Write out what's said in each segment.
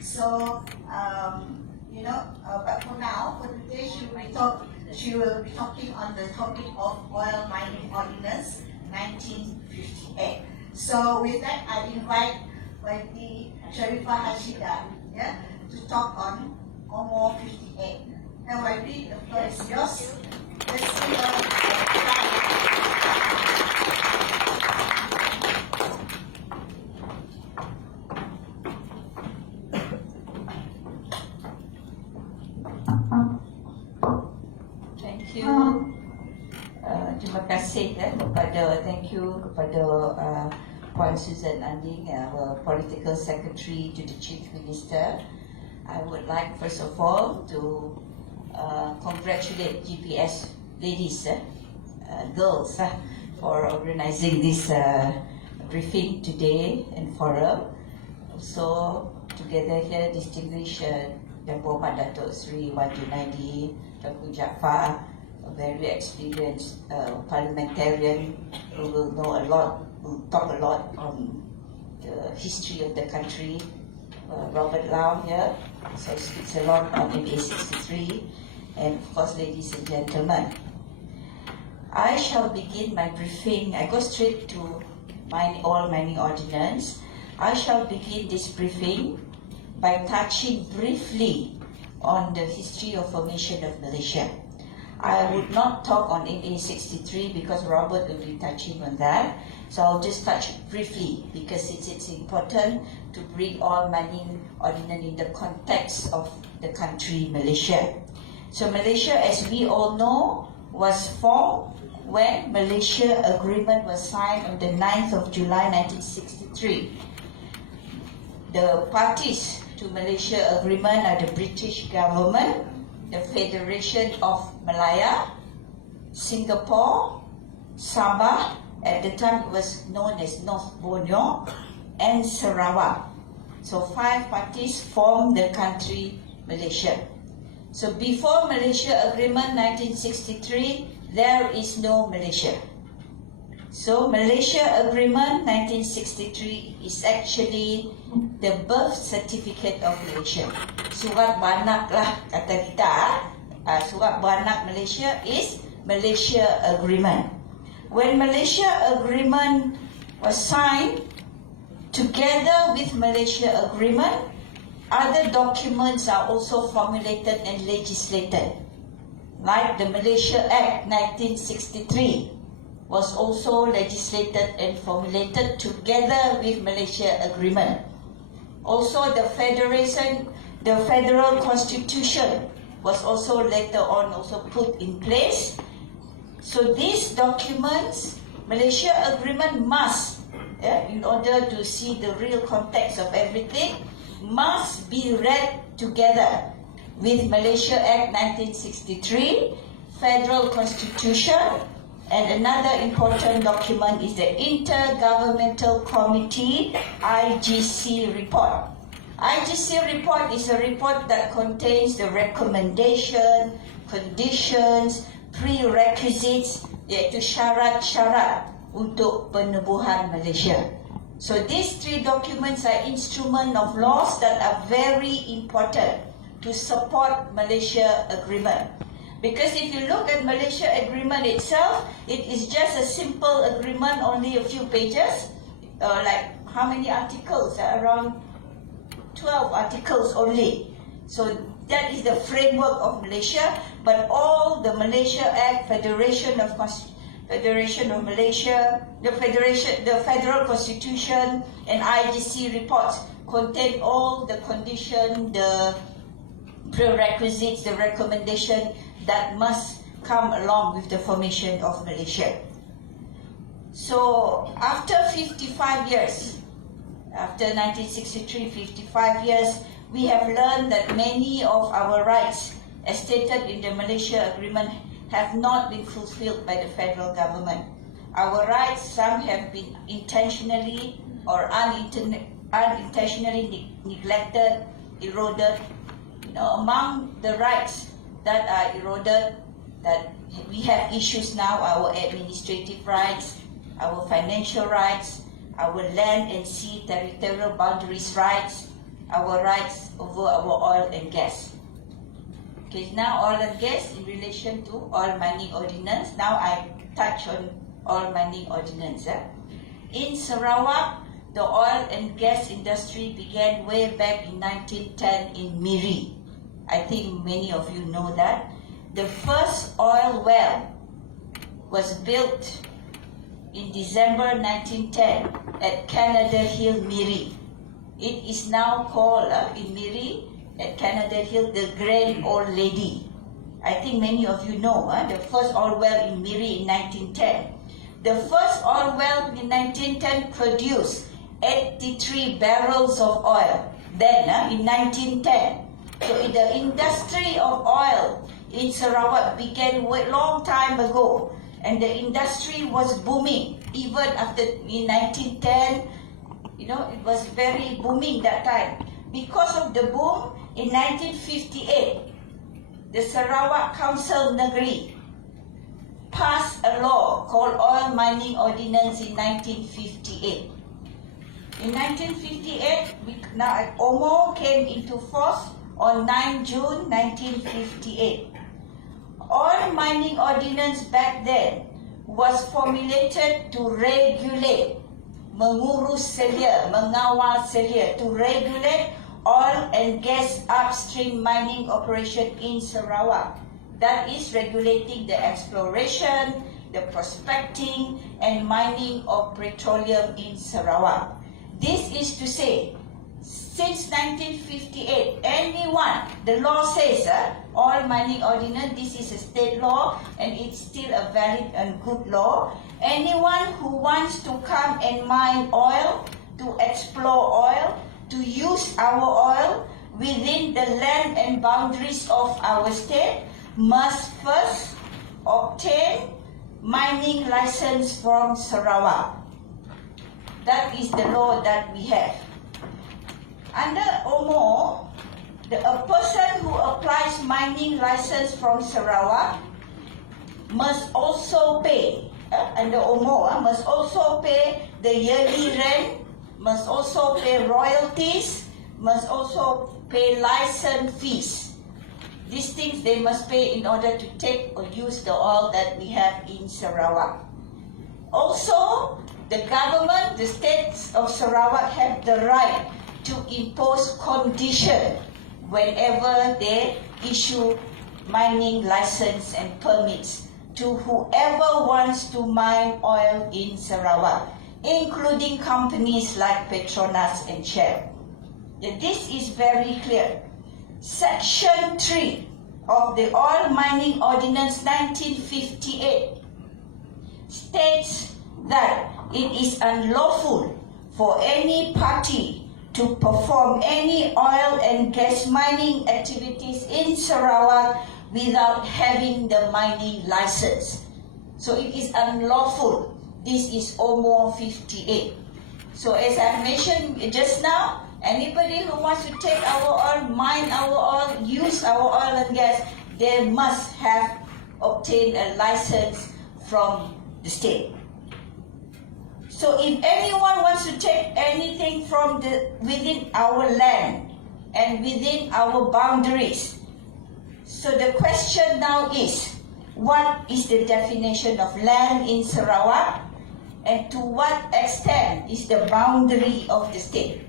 So, but for now, for today, she will be talking on the topic of Oil Mining Ordinance 1958. So with that, I invite YT Sharifah Hashida to talk on OMO 58. Now YT, the floor is yours. Let's see Thank you. Terima kasih thank you kepada Puan Susan Anding, our Political Secretary to the Chief Minister. I would like first of all to congratulate GPS ladies, girls, for organizing this briefing today and forum. Also together here distinguished Yang Berhormat Datuk Seri Wan Junaidi, Dr. Jaafar, a very experienced parliamentarian who will know a lot, will talk a lot on the history of the country. Robert Lau here, so he speaks a lot on MA 63, and of course, ladies and gentlemen. I shall begin my briefing. I go straight to Oil Mining Ordinance. I shall begin this briefing by touching briefly on the history of formation of Malaysia. I would not talk on MA 63 because Robert will be touching on that. So I'll just touch briefly because it's important to bring Oil Mining Ordinance in the context of the country Malaysia. So Malaysia, as we all know, was formed when Malaysia Agreement was signed on the 9th of July 1963. The parties to Malaysia Agreement are the British government, the Federation of Malaya, Singapore, Sabah, at the time it was known as North Borneo, and Sarawak. So 5 parties formed the country Malaysia. So before Malaysia Agreement 1963, there is no Malaysia. So Malaysia Agreement 1963 is actually the birth certificate of Malaysia. Surat beranak lah kata kita. Surat beranak Malaysia is Malaysia Agreement. When Malaysia Agreement was signed, together with Malaysia Agreement, other documents are also formulated and legislated. Like the Malaysia Act 1963 was also legislated and formulated together with Malaysia Agreement. Also the Federal Constitution was also later on also put in place. So these documents, Malaysia Agreement must, in order to see the real context of everything, must be read together with Malaysia Act 1963, Federal Constitution, and another important document is the Intergovernmental Committee IGC report. IGC report is a report that contains the recommendation, conditions, prerequisites, iaitu syarat-syarat untuk penubuhan Malaysia. So these 3 documents are instruments of laws that are very important to support Malaysia Agreement. Because if you look at Malaysia Agreement itself, it is just a simple agreement, only a few pages. Like how many articles? Around 12 articles only. So that is the framework of Malaysia. But all the Malaysia Act, Federation of Malaysia, the Federal Constitution, and IGC reports contain all the conditions, the prerequisites, the recommendation that must come along with the formation of Malaysia. So after 55 years, after 1963, 55 years, we have learned that many of our rights, as stated in the Malaysia Agreement, have not been fulfilled by the federal government. Our rights, some have been intentionally or unintentionally neglected, eroded. Among the rights that are eroded, that we have issues now, our administrative rights, our financial rights, our land and sea territorial boundaries rights, our rights over our oil and gas. Okay, now oil and gas in relation to oil mining ordinance. Now I touch on oil mining ordinance. In Sarawak, the oil and gas industry began way back in 1910 in Miri. I think many of you know that. The first oil well was built in December 1910 at Canada Hill, Miri. It is now called in Miri at Canada Hill the Grand Old Lady. I think many of you know the first oil well in Miri in 1910. The first oil well in 1910 produced 83 barrels of oil. Then in 1910. So the industry of oil in Sarawak began a long time ago, and the industry was booming even after in 1910. You know, it was very booming that time. Because of the boom, in 1958, the Sarawak Council Negeri passed a law called Oil Mining Ordinance in 1958. In 1958, OMO came into force on 9 June 1958. Oil Mining Ordinance back then was formulated to regulate, mengurus selia, mengawal selia, to regulate oil and gas upstream mining operation in Sarawak. That is regulating the exploration, the prospecting and mining of petroleum in Sarawak. This is to say, since 1958, anyone, the law says, oil mining ordinance, this is a state law and it's still a valid and good law. Anyone who wants to come and mine oil, to explore oil, to use our oil within the land and boundaries of our state must first obtain mining license from Sarawak. That is the law that we have. Under OMO, a person who applies mining license from Sarawak must also pay, under OMO, must also pay the yearly rent, must also pay royalties, must also pay license fees. These things they must pay in order to take or use the oil that we have in Sarawak. Also, the government, the states of Sarawak have the right to impose condition whenever they issue mining license and permits to whoever wants to mine oil in Sarawak, including companies like Petronas and Shell. This is very clear. Section 3 of the Oil Mining Ordinance 1958 states that it is unlawful for any party to perform any oil and gas mining activities in Sarawak without having the mining license. So it is unlawful. This is OMO 58. So as I mentioned just now, anybody who wants to take our oil, mine our oil, use our oil and gas, they must have obtained a license from the state. So if anyone wants to take anything from within our land and within our boundaries, so the question now is, what is the definition of land in Sarawak, and to what extent is the boundary of the state?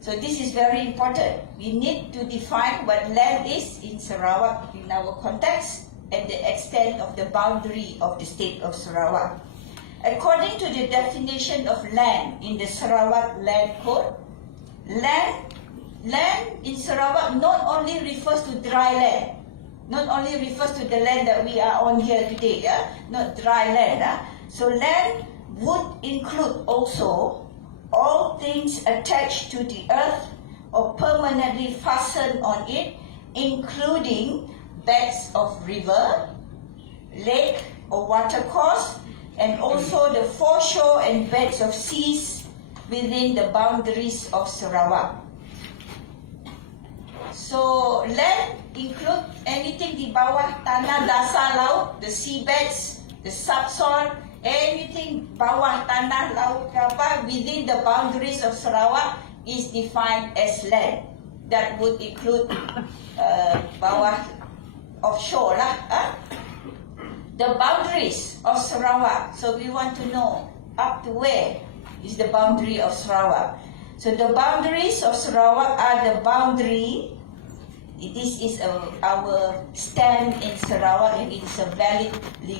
So this is very important. We need to define what land is in Sarawak in our context and the extent of the boundary of the state of Sarawak. According to the definition of land in the Sarawak Land Code, land in Sarawak not only refers to dry land, not only refers to the land that we are on here today, not dry land. So land would include also all things attached to the earth or permanently fastened on it, including beds of river, lake or watercourse, and also the foreshore and beds of seas within the boundaries of Sarawak. So land include anything di bawah tanah dasar laut, the seabeds, the subsoil, anything bawah tanah laut kapal within the boundaries of Sarawak is defined as land. That would include bawah offshore lah. The boundaries of Sarawak. So we want to know up to where is the boundary of Sarawak. So the boundaries of Sarawak are the boundary. This is our stand in Sarawak, and it is a valid legal